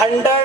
100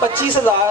25,000,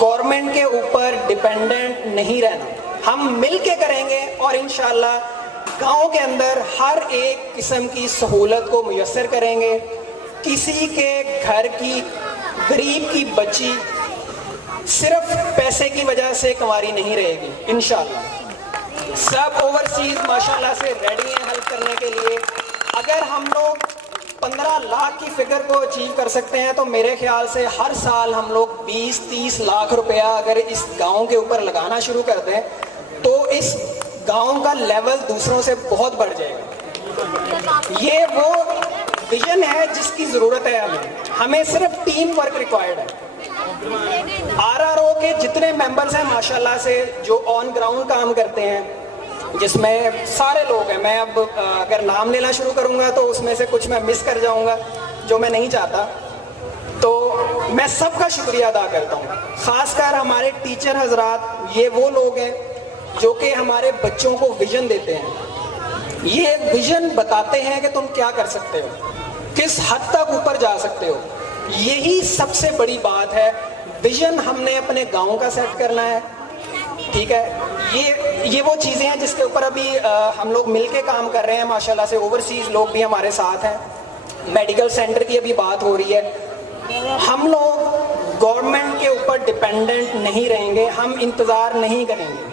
government کے اوپر dependent نہیں رہنا. ہم مل کے کریں گے اور انشاءاللہ گاؤں کے اندر ہر ایک قسم کی سہولت کو میسر کریں گے. کسی کے گھر کی غریب کی بچی صرف پیسے کی وجہ سے کنواری نہیں رہے گی انشاءاللہ. سب اوورسیز ماشاءاللہ سے ریڈی ہیں ہیلپ کرنے کے لیے. اگر ہم لوگ 15 لاکھ کی فگر کو اچیو کر سکتے ہیں تو میرے خیال سے ہر سال ہم لوگ 20-30 لاکھ روپیہ اگر اس گاؤں کے اوپر لگانا شروع کر دیں تو اس گاؤں کا لیول دوسروں سے بہت بڑھ جائے گا. یہ وہ ویژن ہے جس کی ضرورت ہے ہمیں صرف ٹیم ورک ریکوائرڈ ہے. RRO کے جتنے ممبرز ہیں ماشاءاللہ سے جو آن گراؤنڈ کام کرتے ہیں جس میں سارے لوگ ہیں, میں اب اگر نام لینا شروع کروں گا تو اس میں سے کچھ میں مس کر جاؤں گا جو میں نہیں چاہتا, تو میں سب کا شکریہ ادا کرتا ہوں. خاص کر ہمارے ٹیچر حضرات, یہ وہ لوگ ہیں جو کہ ہمارے بچوں کو ویژن دیتے ہیں. یہ ویژن بتاتے ہیں کہ تم کیا کر سکتے ہو, کس حد تک اوپر جا سکتے ہو. یہی سب سے بڑی بات ہے. ویژن ہم نے اپنے گاؤں کا سیٹ کرنا ہے, ٹھیک ہے. یہ وہ چیزیں ہیں جس کے اوپر ابھی ہم لوگ مل کے کام کر رہے ہیں ماشاءاللہ سے. اوورسیز لوگ بھی ہمارے ساتھ ہیں. میڈیکل سینٹر کی ابھی بات ہو رہی ہے. ہم لوگ گورنمنٹ کے اوپر ڈپینڈنٹ نہیں رہیں گے, ہم انتظار نہیں کریں گے.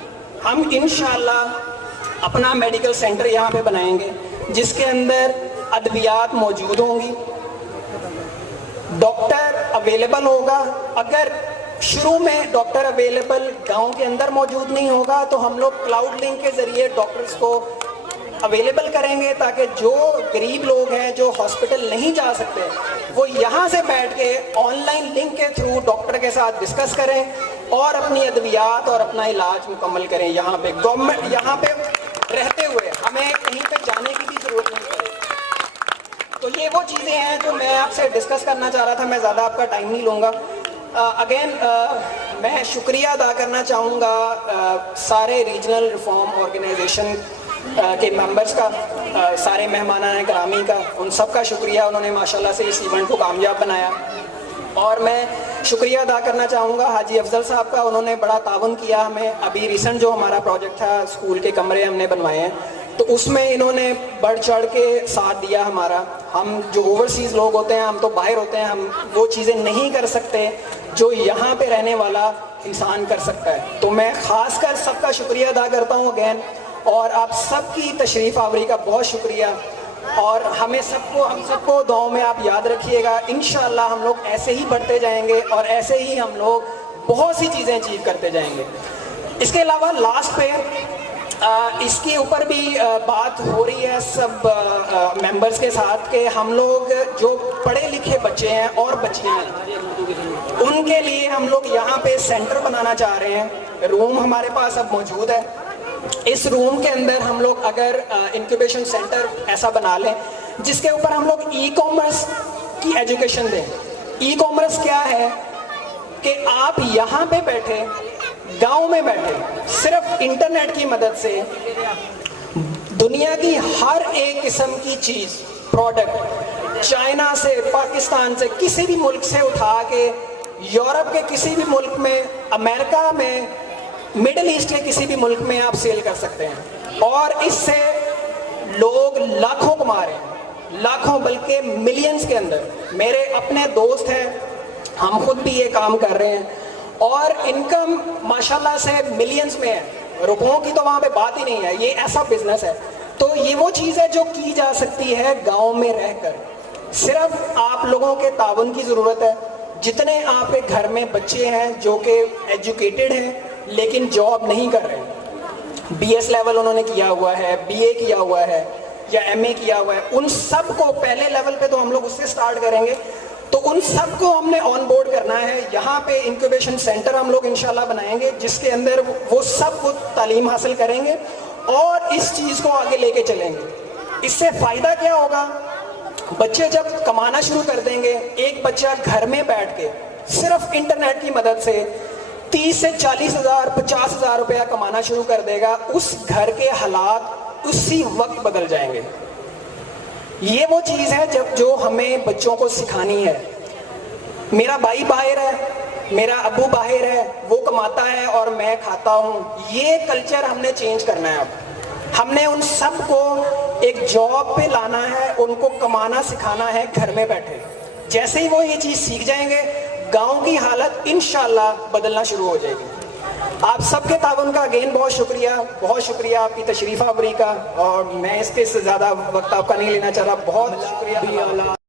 ہم انشاءاللہ اپنا میڈیکل سینٹر یہاں پہ بنائیں گے جس کے اندر ادویات موجود ہوں گی, ڈاکٹر اویلیبل ہوگا. اگر شروع میں ڈاکٹر اویلیبل گاؤں کے اندر موجود نہیں ہوگا تو ہم لوگ کلاؤڈ لنک کے ذریعے ڈاکٹرز کو اویلیبل کریں گے تاکہ جو غریب لوگ ہیں جو ہاسپٹل نہیں جا سکتے وہ یہاں سے بیٹھ کے آن لائن لنک کے تھرو ڈاکٹر کے ساتھ ڈسکس کریں اور اپنی ادویات اور اپنا علاج مکمل کریں. یہاں پہ گورنمنٹ یہاں پہ رہتے ہوئے ہمیں کہیں پہ جانے کی بھی ضرورت نہیں پڑے. تو یہ وہ چیزیں ہیں جو میں آپ سے ڈسکس کرنا چاہ رہا تھا. میں زیادہ آپ کا ٹائم نہیں لوں گا. اگین میں شکریہ ادا کرنا چاہوں گا سارے ریجنل ریفارم آرگنائزیشن کے ممبرس کا, سارے مہمانان گرامی کا, ان سب کا شکریہ. انہوں نے ماشاءاللہ سے اس ایونٹ کو کامیاب بنایا. اور میں شکریہ ادا کرنا چاہوں گا حاجی افضل صاحب کا. انہوں نے بڑا تعاون کیا ہمیں. ابھی ریسنٹ جو ہمارا پروجیکٹ تھا اسکول کے کمرے ہم نے بنوائے ہیں تو اس میں انہوں نے بڑھ چڑھ کے ساتھ دیا ہمارا. ہم جو اوورسیز لوگ ہوتے ہیں ہم تو باہر ہوتے ہیں, ہم وہ چیزیں نہیں کر سکتے جو یہاں پہ رہنے والا انسان کر سکتا ہے. تو میں خاص کر سب کا شکریہ ادا کرتا ہوں اگین, اور آپ سب کی تشریف آوری کا بہت شکریہ. اور ہم سب کو دعاؤں میں آپ یاد رکھیے گا. انشاءاللہ ہم لوگ ایسے ہی بڑھتے جائیں گے اور ایسے ہی ہم لوگ بہت سی چیزیں اچیو کرتے جائیں گے. اس کے علاوہ لاسٹ پہ اس کے اوپر بھی بات ہو رہی ہے سب ممبرز کے ساتھ کہ ہم لوگ جو پڑھے لکھے بچے ہیں اور بچیاں ہیں ان کے لیے ہم لوگ یہاں پہ سینٹر بنانا چاہ رہے ہیں. روم ہمارے پاس اب موجود ہے. اس روم کے اندر ہم لوگ اگر انکیوبیشن سینٹر ایسا بنا لیں جس کے اوپر ہم لوگ ای کامرس کی ایجوکیشن دیں. ای کامرس کیا ہے کہ آپ یہاں پہ بیٹھے گاؤں میں بیٹھے صرف انٹرنیٹ کی مدد سے دنیا کی ہر ایک قسم کی چیز پروڈکٹ چائنا سے, پاکستان سے, کسی بھی ملک سے اٹھا کے یورپ کے کسی بھی ملک میں, امریکہ میں, مڈل ایسٹ کے کسی بھی ملک میں آپ سیل کر سکتے ہیں. اور اس سے لوگ لاکھوں کما رہے ہیں, لاکھوں بلکہ ملینز کے اندر. میرے اپنے دوست ہیں, ہم خود بھی یہ کام کر رہے ہیں اور انکم ماشاءاللہ سے ملینز میں ہے. روپوں کی تو وہاں پہ بات ہی نہیں ہے. یہ ایسا بزنس ہے. تو یہ وہ چیز ہے جو کی جا سکتی ہے گاؤں میں رہ کر. صرف آپ لوگوں کے تعاون کی ضرورت ہے. جتنے آپ کے گھر میں بچے ہیں جو کہ ایجوکیٹڈ ہیں لیکن جاب نہیں کر رہے, BS لیول انہوں نے کیا ہوا ہے, BA کیا ہوا ہے یا MA کیا ہوا ہے, ان سب کو پہلے لیول پہ تو ہم لوگ اس سے سٹارٹ کریں گے. تو ان سب کو ہم نے آن بورڈ کرنا ہے. یہاں پہ انکیوبیشن سینٹر ہم لوگ انشاءاللہ بنائیں گے جس کے اندر وہ سب کو تعلیم حاصل کریں گے اور اس چیز کو آگے لے کے چلیں گے. اس سے فائدہ کیا ہوگا, بچے جب کمانا شروع کر دیں گے, ایک بچہ گھر میں بیٹھ کے صرف انٹرنیٹ کی مدد سے 30 سے 40 ہزار 50 ہزار روپیہ کمانا شروع کر دے گا, اس گھر کے حالات اسی وقت بدل جائیں گے. یہ وہ چیز ہے جو ہمیں بچوں کو سکھانی ہے. میرا بھائی باہر ہے, میرا ابو باہر ہے وہ کماتا ہے اور میں کھاتا ہوں. یہ کلچر ہم نے چینج کرنا ہے. اب ہم نے ان سب کو ایک جاب پہ لانا ہے, ان کو کمانا سکھانا ہے گھر میں بیٹھے. جیسے ہی وہ یہ چیز سیکھ جائیں گے گاؤں کی حالت انشاءاللہ بدلنا شروع ہو جائے گی. آپ سب کے تعاون کا اگین بہت شکریہ آپ کی تشریف آوری کا, اور میں اس کے سے زیادہ وقت آپ کا نہیں لینا چاہ رہا. بہت شکریہ.